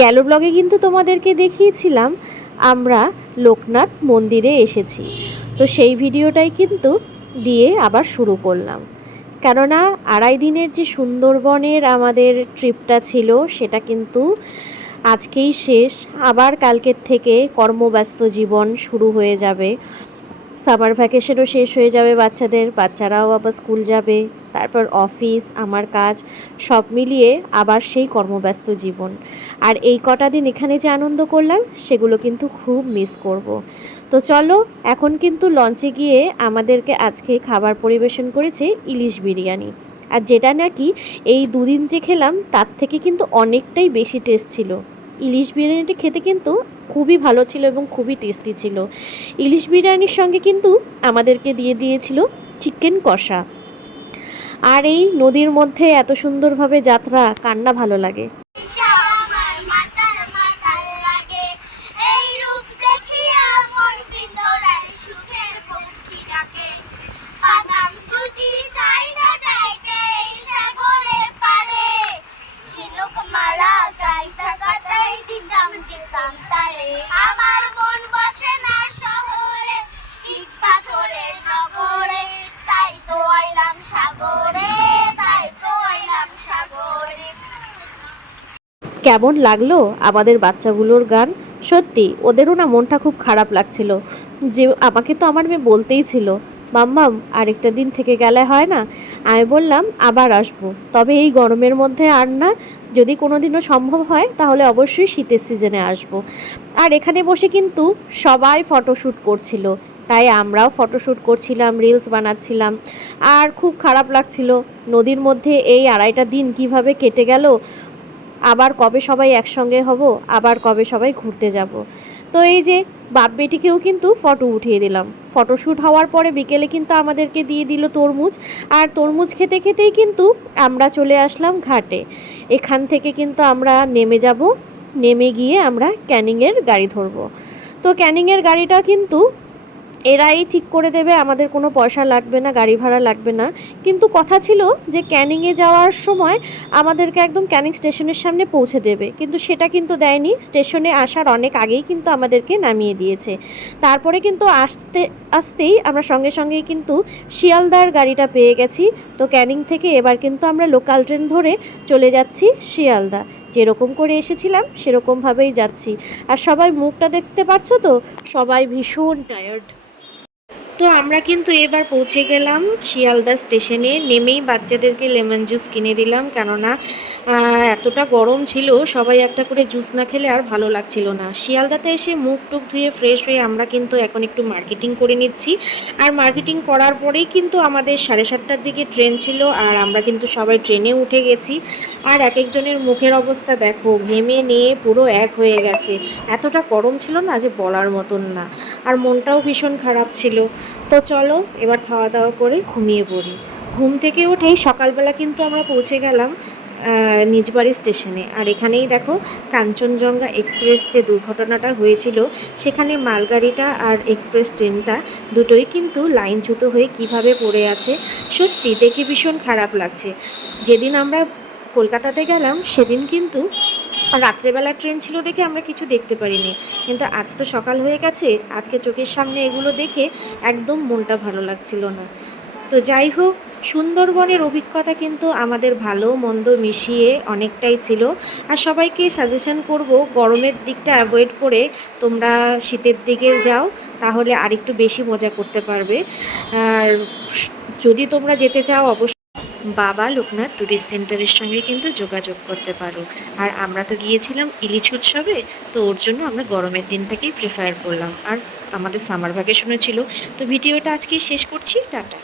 গেল ব্লগে কিন্তু তোমাদেরকে দেখিয়েছিলাম আমরা লোকনাথ মন্দিরে এসেছি, তো সেই ভিডিওটাই কিন্তু দিয়ে আবার শুরু করলাম। কেননা 2.5 দিনের যে সুন্দরবনের আমাদের ট্রিপটা ছিল সেটা কিন্তু আজকেই শেষ। আবার কালকের থেকে কর্মব্যস্ত জীবন শুরু হয়ে যাবে, সামার ভ্যাকেশনও শেষ হয়ে যাবে বাচ্চাদের, বাচ্চারাও আবার স্কুল যাবে, তারপর অফিস, আমার কাজ, সব মিলিয়ে আবার সেই কর্মব্যস্ত জীবন। আর এই কটা দিন এখানে যে আনন্দ করলাম সেগুলো কিন্তু খুব মিস করব। তো চলো, এখন কিন্তু লঞ্চে গিয়ে আমাদেরকে আজকে খাবার পরিবেশন করেছে ইলিশ বিরিয়ানি, আর যেটা নাকি এই 2 দিন যে খেলাম তার থেকে কিন্তু অনেকটাই বেশি টেস্ট ছিল। ইলিশ বিরিয়ানিটা খেতে কিন্তু খুবই ভালো ছিল এবং খুবই টেস্টি ছিল। ইলিশ বিরিয়ানির সঙ্গে কিন্তু আমাদেরকে দিয়ে দিয়েছিল চিকেন কষা। আর এই নদীর মধ্যে এত সুন্দরভাবে যাত্রা কার না ভালো লাগে। কেমন লাগলো আমাদের বাচ্চাগুলোর গান? সত্যি ওদেরও না মনটা খুব খারাপ লাগছিল, যে আমাকে তো আমার মেয়ে বলতেই ছিল, মাম্মাম আরেকটা দিন থেকে গেলে হয় না? আমি বললাম আবার আসবো, তবে এই গরমের মধ্যে আর না, যদি কোনো দিনও সম্ভব হয় তাহলে অবশ্যই শীতের সিজনে আসবো। আর এখানে বসে কিন্তু সবাই ফটোশ্যুট করছিল, তাই আমরাও ফটোশ্যুট করছিলাম, রিলস বানাচ্ছিলাম। আর খুব খারাপ লাগছিল, নদীর মধ্যে এই 2.5টা দিন কিভাবে কেটে গেল। আবার কবে সবাই একসঙ্গে হব, আবার কবে সবাই ঘুরতে যাব। তো এই যে বাপ বেটিকেও কিন্তু ফটো উঠিয়ে দিলাম। ফটোশ্যুট হওয়ার পরে বিকেলে কিন্তু আমাদেরকে দিয়ে দিল তরমুজ, আর তরমুজ খেতে খেতেই কিন্তু আমরা চলে আসলাম ঘাটে। এখান থেকে কিন্তু আমরা নেমে যাব, নেমে গিয়ে আমরা ক্যানিংয়ের গাড়ি ধরবো। তো ক্যানিংয়ের গাড়িটা কিন্তু এরাই ঠিক করে দেবে, আমাদের কোনো পয়সা লাগবে না, গাড়ি ভাড়া লাগবে না। কিন্তু কথা ছিল যে ক্যানিংয়ে যাওয়ার সময় আমাদেরকে একদম ক্যানিং স্টেশনের সামনে পৌঁছে দেবে, কিন্তু সেটা কিন্তু দেয়নি। স্টেশনে আসার অনেক আগেই কিন্তু আমাদেরকে নামিয়ে দিয়েছে। তারপরে কিন্তু আসতেই আমরা সঙ্গে সঙ্গেই কিন্তু শিয়ালদার গাড়িটা পেয়ে গেছি। তো ক্যানিং থেকে এবার কিন্তু আমরা লোকাল ট্রেন ধরে চলে যাচ্ছি শিয়ালদা। যেরকম করে এসেছিলাম সেরকমভাবেই যাচ্ছি। আর সবাই মুখটা দেখতে পাচ্ছ তো, সবাই ভীষণ টায়ার্ড। তো আমরা কিন্তু এবার পৌঁছে গেলাম শিয়ালদা স্টেশনে। নেমেই বাচ্চাদেরকে লেমন জুস কিনে দিলাম, কেননা এতটা গরম ছিল, সবাই একটা করে জুস না খেলে আর ভালো লাগছিল না। শিয়ালদাতে এসে মুখ টুক ধুয়ে ফ্রেশ হয়ে আমরা কিন্তু এখন একটু মার্কেটিং করে নিচ্ছি। আর মার্কেটিং করার পরেই কিন্তু আমাদের 7:30টার দিকে ট্রেন ছিল, আর আমরা কিন্তু সবাই ট্রেনে উঠে গেছি। আর এক একজনের মুখের অবস্থা দেখো, ঘেমে নিয়ে পুরো এক হয়ে গেছে। এতটা গরম ছিল না যে বলার মতন না, আর মনটাও ভীষণ খারাপ ছিল। তো চলো এবার খাওয়া দাওয়া করে ঘুমিয়ে পড়ি। ঘুম থেকে উঠেই সকালবেলা কিন্তু আমরা পৌঁছে গেলাম নিজবাড়ি স্টেশনে। আর এখানেই দেখো কাঞ্চনজঙ্ঘা এক্সপ্রেস যে দুর্ঘটনাটা হয়েছিল, সেখানে মালগাড়িটা আর এক্সপ্রেস ট্রেনটা দুটোই কিন্তু লাইনচ্যুত হয়ে কিভাবে পড়ে আছে। সত্যি দেখে ভীষণ খারাপ লাগছে। যেদিন আমরা কলকাতাতে গেলাম সেদিন কিন্তু রাত্রেবেলা ট্রেন ছিল দেখে আমরা কিছু দেখতে পারিনি, কিন্তু আজ তো সকাল হয়ে গেছে, আজকে চোখের সামনে এগুলো দেখে একদম মনটা ভালো লাগছিল না। তো যাই হোক, সুন্দরবনের অভিজ্ঞতা কিন্তু আমাদের ভালো মন্দ মিশিয়ে অনেকটাই ছিল। আর সবাইকে সাজেশন করব গরমের দিকটা অ্যাভয়েড করে তোমরা শীতের দিকে যাও, তাহলে আরেকটু বেশি মজা করতে পারবে। আর যদি তোমরা যেতে চাও অবশ্যই বাবা লোকনাথ ট্যুরিস্ট সেন্টারের সঙ্গে কিন্তু যোগাযোগ করতে পারো। আর আমরা তো গিয়েছিলাম ইলিশ উৎসবে, তো ওর জন্য আমরা গরমের দিনটাকেই প্রেফার করলাম। আর আমাদের সামার ভ্যাকেশনও ছিল। তো ভিডিওটা আজকেই শেষ করছি, টাটা।